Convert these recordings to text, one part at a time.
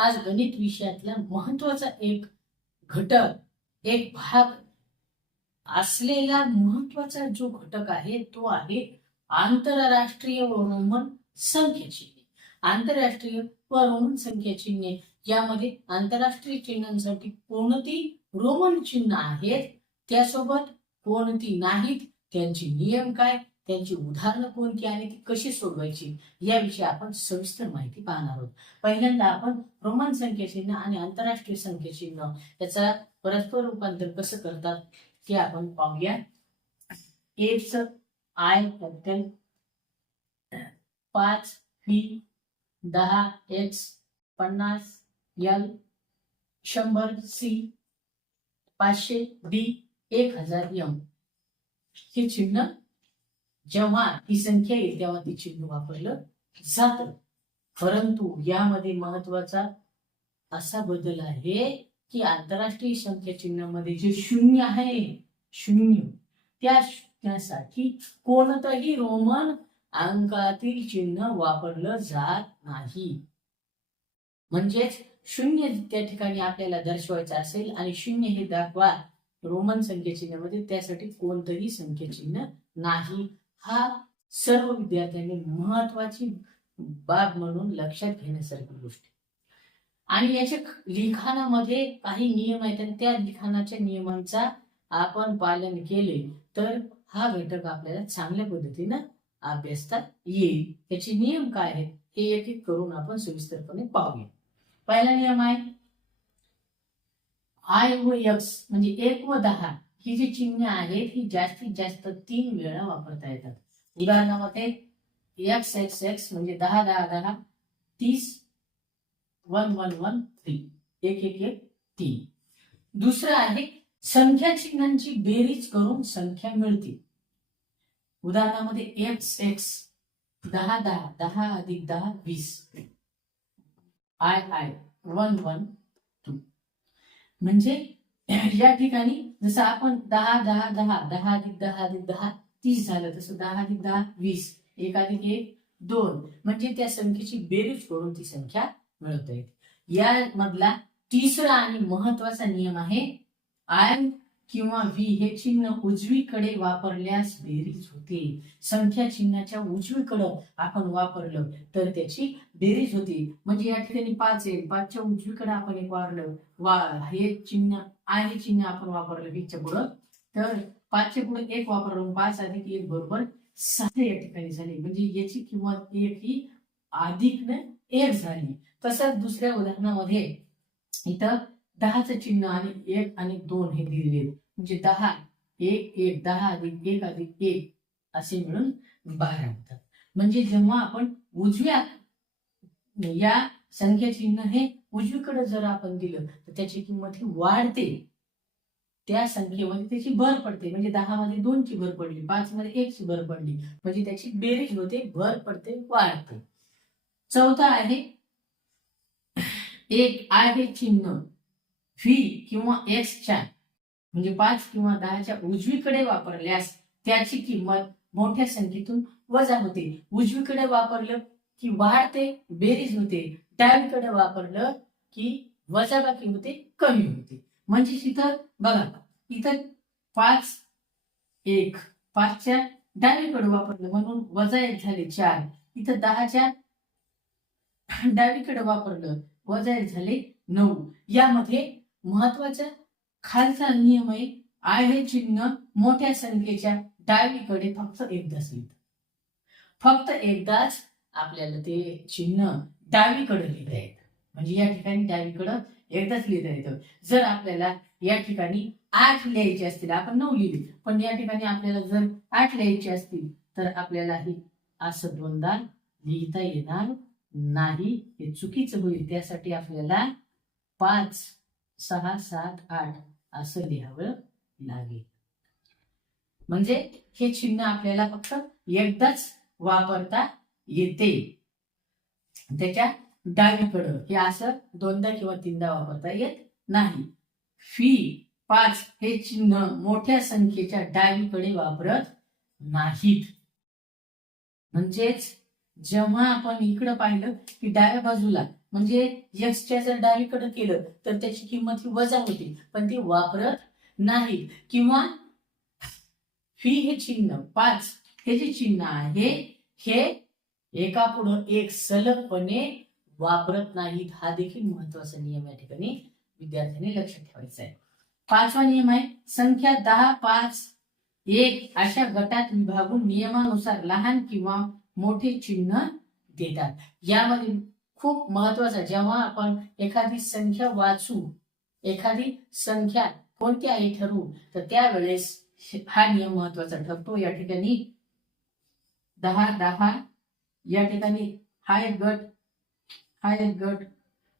आज गणित विषयातला महत्त्वाचा एक घटक एक भाग असलेला महत्त्वाचा जो घटक आहे तो आहे आंतरराष्ट्रीय व रोमन आंतरराष्ट्रीय व रोमन संख्या चिन्हे यामध्ये आंतरराष्ट्रीय चिन्हांसाठी कोणती रोमन चिन्ह आहेत? त्यासोबत कोणती नाहीत? त्यांचे नियम काय? त्यांची उदाहरणं कोणती आणि ती कशी सोडवायची याविषयी आपण सविस्तर माहिती पाहणार आहोत. पहिल्यांदा आपण रोमन संख्या चिन्ह आणि आंतरराष्ट्रीय संख्याचिन्ह याचा परस्पर रूपांतर कसं करतात ते आपण पाहूया. एच आय कॅपिटल पाच पी दहा एक्स पन्नास एल शंभर सी पाचशे डी एक हजार एम हे चिन्ह जेव्हा ही संख्या येईल तेव्हा ती चिन्ह वापरलं जात. परंतु यामध्ये महत्त्वाचा असा बदल आहे की आंतरराष्ट्रीय संख्या चिन्हामध्ये जे शून्य आहे शून्य त्या शून्यासाठी कोणतंही रोमन अंकातील चिन्ह वापरलं जात नाही. म्हणजेच शून्य त्या ठिकाणी आपल्याला दर्शवायचं असेल आणि शून्य हे दाखवा रोमन संख्या चिन्हामध्ये त्यासाठी कोणतंही संख्या चिन्ह नाही. हा सर्व विद्यार्थ्यांनी महत्वाची बाब म्हणून लक्षात घेण्यासारखी गोष्ट आणि याच्या लिखाणामध्ये काही नियम आहेत आणि त्या लिखाणाच्या नियमांचा आपण पालन केले तर हा घटक आपल्याला चांगल्या पद्धतीनं अभ्यासता येईल. त्याचे नियम काय आहेत हे एक एक करून आपण सविस्तरपणे पाहूया. पहिला नियम आहे आय व एक्स म्हणजे एक व दहा. ही जी चिन्ह आहेत ही जास्तीत जास्त तीन वेळा वापरता येतात. उदाहरणामध्ये एक्स एक्स एक्स म्हणजे दहा दहा दहा तीस वन वन वन थ्री. एक एक एक तीन. दुसरं आहे संख्या चिन्हांची बेरीज करून संख्या मिळते उदाहरणामध्ये एक्स एक्स दहा दहा दहा अधिक दहा वीस. I I one one two म्हणजे या ठिकाणी जसं आपण दहा दहा दहा दहा अधिक दहा अधिक दहा तीस झालं तसं दहा अधिक दहा वीस. एक अधिक एक दोन. म्हणजे त्या संख्येची बेरीज करून ती संख्या मिळवता येते. या मधला तिसरा आणि महत्त्वाचा नियम आहे आय किंवा व्ही हे चिन्ह उजवीकडे वापरल्यास बेरीज होते संख्या चिन्हाच्या उजवीकडं आपण वापरलं तर त्याची बेरीज होते म्हणजे या ठिकाणी पाच आहे. पाचच्या उजवीकडे आपण एक वारलं वा हे चिन्ह आय हे चिन्ह आपण वापरलं वीसच्या पुढं. तर पाचच्या पुढे एक वापरलं. पाच अधिक एक बरोबर सहा या ठिकाणी झाली. म्हणजे याची किंमत एक ही अधिक न एक झाली. तसंच दुसऱ्या उदाहरणामध्ये इथं दहाचं चिन्ह आणि एक आणि दोन हे दिलेले आहेत. म्हणजे दहा एक एक दहा अधिक एक अधिक एक असे मिळून बारा होतात. म्हणजे जेव्हा आपण उजव्या या संख्या चिन्ह हे उजवीकडे जर आपण दिलं तर त्याची किंमत ही वाढते. त्या संख्येमध्ये त्याची भर पडते. म्हणजे दहा मध्ये दोनची भर पडली पाच मध्ये एकची भर पडली म्हणजे त्याची बेरीज होते भर पडते वाढते. चौथा आहे एक आहे चिन्ह व्ही किंवा एक्सच्या म्हणजे पाच किंवा दहाच्या उजवीकडे वापरल्यास त्याची किंमत मोठ्या संख्येतून वजा होते. उजवीकडे वापरलं की वाढते बेरीज होते. डावीकडे वापरलं की वजाबाकी होते कमी होते. म्हणजे इथं बघा इथं पाच एक पाचच्या डावीकडे वापरलं म्हणून वजा एक झाले चार. इथं दहाच्या डावीकडे वापरलं वजा एक झाले नऊ. यामध्ये महत्त्वाच्या खालचा नियम आहे आय हे चिन्ह मोठ्या संख्येच्या डावीकडे फक्त एकदाच लिहित फक्त एकदाच आपल्याला ते चिन्ह डावीकडे लिहिता येत. म्हणजे या ठिकाणी डावीकडं एकदाच लिहिता येतं. जर आपल्याला या ठिकाणी आठ लिहायचे असतील आपण नऊ लिहिली पण या ठिकाणी आपल्याला जर आठ लिहायचे असतील तर आपल्याला हे असं दोनदा लिहिता येणार नाही. हे चुकीचं होईल. त्यासाठी आपल्याला पाच सहा सात आठ असं लिहावं लागेल. म्हणजे हे चिन्ह आपल्याला फक्त एकदाच वापरता येते. त्याच्या डावीकडं हे असं दोनदा किंवा तीनदा वापरता येत नाही. फी पाच हे चिन्ह मोठ्या संख्येच्या डावीकडे वापरत नाहीत. म्हणजेच जेव्हा आपण इकडं पाहिलं की डाव्या बाजूला म्हणजे एक्सच्या जर डावीकडे केलं तर त्याची किंमत ही वजा होती. पण ती वापरत नाही. किंवा फी हे चिन्ह पाच हे जे चिन्ह आहे हे एका पुढं एक सलगपणे वापरत नाहीत. हा देखील महत्त्वाचा नियम या ठिकाणी विद्यार्थ्यांनी लक्षात ठेवायचा आहे. पाचवा नियम आहे संख्या दहा पाच एक अशा गटात विभागून नियमानुसार लहान किंवा मोठे चिन्ह देतात. यामध्ये खूप महत्त्वाचा जेव्हा आपण एखादी संख्या वाचू एखादी संख्या कोणत्याही ठरवू तर त्यावेळेस हा नियम महत्त्वाचा ठरतो. या ठिकाणी दहा दहा या ठिकाणी हा एक गट हा एक गट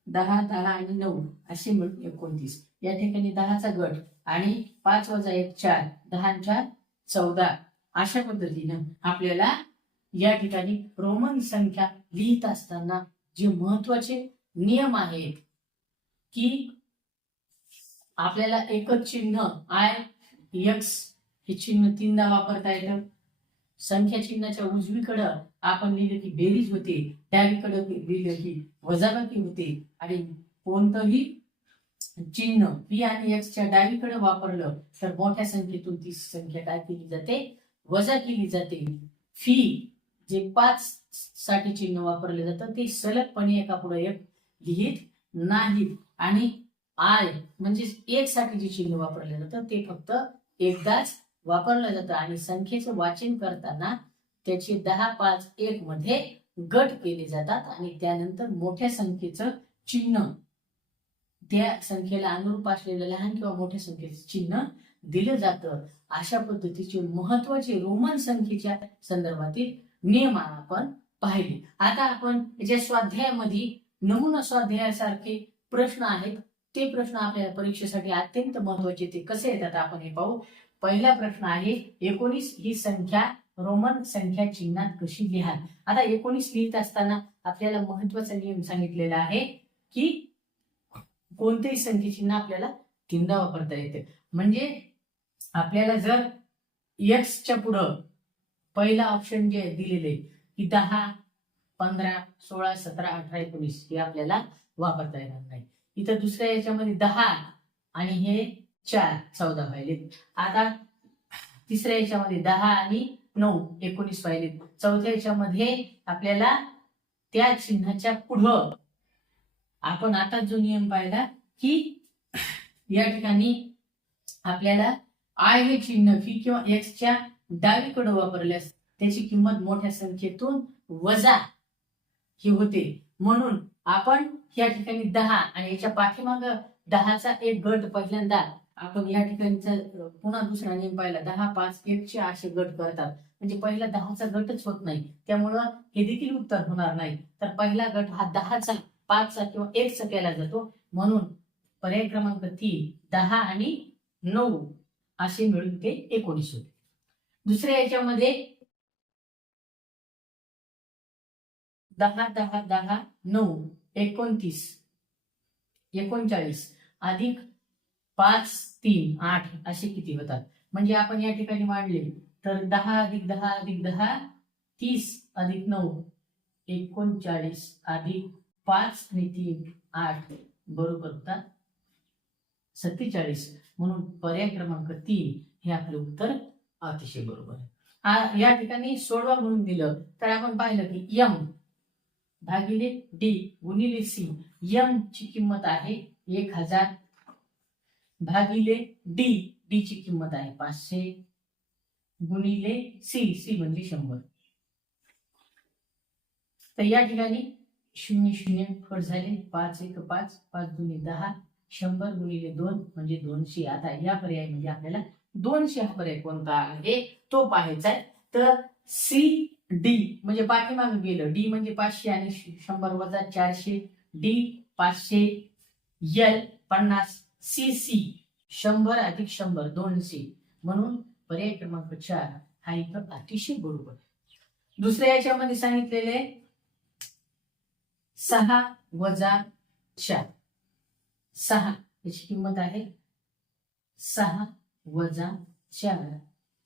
दहा दहा आणि नऊ असे मिळून एकोणतीस. या ठिकाणी दहाचा गट आणि पाच वजा एक चार दहा चार चौदा अशा पद्धतीनं आपल्याला या ठिकाणी रोमन संख्या लिहित असताना जे महत्त्वाचे नियम आहेत की आपल्याला एकच चिन्ह आय एक्स हे चिन्ह तीनदा वापरता येतं. संख्या चिन्हाच्या उजवीकडं आपण लिहिलं की बेरीज होते डावीकडं लिहिलं की वजाबाकी होते. आणि कोणतंही चिन्ह पी आणि एक्सच्या डावीकडे वापरलं तर मोठ्या संख्येतून ती संख्या काय केली जाते? वजा केली जाते. फी जे पाच साठी चिन्ह वापरले जातं ते सलगपणे एका पुढे एक लिहित नाहीत. आणि आय म्हणजे एक साठी जे चिन्ह वापरले जातं ते फक्त एकदाच वापरलं जातं. आणि संख्येचं वाचन करताना त्याचे दहा पाच एक मध्ये गट केले जातात आणि त्यानंतर मोठ्या संख्येचं चिन्ह त्या संख्येला अनुरूप असलेलं लहान किंवा मोठ्या संख्येचं चिन्ह दिलं जातं. अशा पद्धतीचे महत्त्वाचे रोमन संख्येच्या संदर्भातील नियम आपण पाहिले. आता आपण ज्या स्वाध्यायामध्ये नमुना स्वाध्यायासारखे प्रश्न आहेत ते प्रश्न आपल्या परीक्षेसाठी अत्यंत महत्त्वाचे ते कसे येतात आपण हे पाहू. पहिला प्रश्न आहे एकोणीस ही संख्या रोमन संख्या चिन्हात कशी लिहाल? आता एकोणीस लिहित असताना आपल्याला महत्त्वाचा नियम सांगितलेला आहे की कोणतेही संख्येचिन्ह आपल्याला तीनदा वापरता येते. म्हणजे आपल्याला जर एक्सच्या पुढं पहिला ऑप्शन जे दिलेले की दहा पंधरा सोळा सतरा अठरा एकोणीस हे आपल्याला वापरता येणार नाही. इथं दुसऱ्या याच्यामध्ये दहा आणि हे चार चौदा व्हायलेत. आता तिसऱ्या याच्यामध्ये दहा आणि नऊ एकोणीस व्हायलेत. चौथ्या याच्यामध्ये आपल्याला त्या चिन्हाच्या पुढं आपण आता जो नियम पाहिला की या ठिकाणी आपल्याला आय हे चिन्ह फी किंवा एक्सच्या डावीकडे वापरल्यास त्याची किंमत मोठ्या संख्येतून वजा ही होते. म्हणून आपण या ठिकाणी दहा आणि याच्या पाठीमाग दहाचा एक गट पहिल्यांदा आपण या ठिकाणीचा पुन्हा दुसरा नियम पाहिला. दहा पाच एकचे असे गट करतात. म्हणजे पहिला दहाचा गटच होत नाही. त्यामुळं हे देखील उत्तर होणार नाही. तर पहिला गट हा दहाचा पाचचा किंवा एकचा केला जातो. म्हणून पर्याय क्रमांक तीन दहा आणि नऊ असे मिळून ते एकोणीस होते. दुसऱ्या याच्यामध्ये दहा दहा दहा नऊ एकोणतीस एकोणचाळीस अधिक पाच तीन आठ असे किती होतात? म्हणजे आपण या ठिकाणी मांडले तर दहा अधिक दहा अधिक दहा तीस अधिक नऊ एकोणचाळीस अधिक पाच आणि तीन आठ बरोबर होतात सत्तेचाळीस. म्हणून पर्याय क्रमांक तीन हे आपलं उत्तर अतिशय बरोबर आहे. या ठिकाणी सोडवा म्हणून दिलं तर आपण पाहिलं की यम भागिले डी गुणिले सी यम ची किंमत आहे एक हजार भागिले डी डी ची किंमत आहे पाचशे गुणिले सी सी म्हणजे शंभर. तर या ठिकाणी शून्य शून्य फट झाले पाच एक पाच पाच दुने दहा शंभर गुणिले दोन म्हणजे दोनशे. आता या पर्याय म्हणजे आपल्याला दोनशे शंभर कोणता आहे? तो पाहायचा आहे. तर सी डी म्हणजे पाठीमागे गेलं. डी म्हणजे पाचशे आणि शंभर वजा चारशे. डी पाचशे. यल पन्नास. C C. शंभर अधिक शंभर दोनशे. म्हणून पर्याय क्रमांक चार हा इथं अतिशय बरोबर. दुसऱ्या याच्यामध्ये सांगितलेले सहा वजा चार. सहा. याची किंमत आहे सहा वजा चार.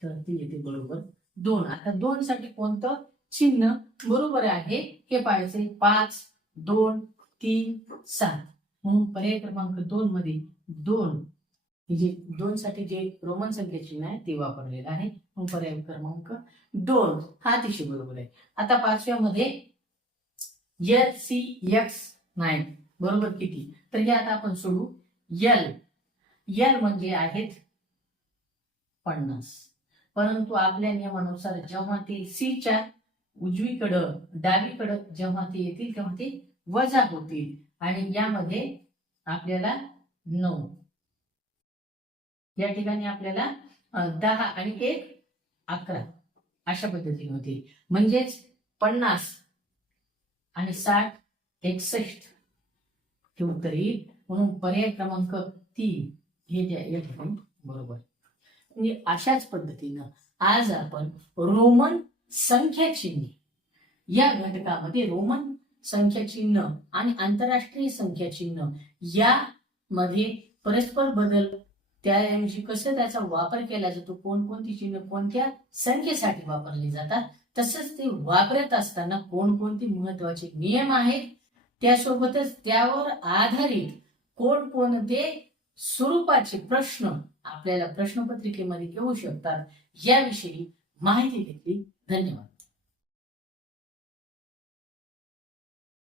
तर ते येते बरोबर दोन. आता दोन साठी कोणतं? चिन्ह बरोबर आहे. हे पाहायचे पाच दोन तीन सात. म्हणून पर्याय क्रमांक दोन मध्ये दोन. जे दोन साठी जे रोमन संख्या चिन्ह आहे ते वापरलेलं आहे. म्हणून पर्याय क्रमांक दोन. हा अतिशय बरोबर आहे. आता पाचव्यामध्ये एल सी एक्स नाईन बरोबर किती? तर हे आता आपण सोडू. यल यल म्हणजे आहेत पन्नास. परंतु आपल्या नियमानुसार जेव्हा ते सीच्या उजवीकडं डावीकडं जेव्हा ते येतील तेव्हा ते वजा होतील. आणि यामध्ये आपल्याला नऊ. या ठिकाणी आपल्याला दहा आणि एक अकरा अशा पद्धतीने होतील म्हणजेच पन्नास आणि साठ एकसष्ट. हे उत्तर येईल. म्हणून पर्याय क्रमांक तीन हे त्या या ठिकाणी बरोबर. म्हणजे अशाच पद्धतीनं आज आपण रोमन संख्या चिन्ह या घटकामध्ये रोमन संख्या चिन्ह आणि आंतरराष्ट्रीय संख्या चिन्ह यामध्ये परस्पर बदल त्याऐवजी कसं त्याचा वापर केला जातो कोणकोणती चिन्ह कोणत्या संख्येसाठी वापरली जातात तसंच ते वापरत असताना कोणकोणते महत्त्वाचे नियम आहेत त्यासोबतच त्यावर आधारित कोणकोणते स्वरूपाचे प्रश्न आपल्याला प्रश्नपत्रिकेमध्ये येऊ शकतात. याविषयी माहिती घेतली. धन्यवाद.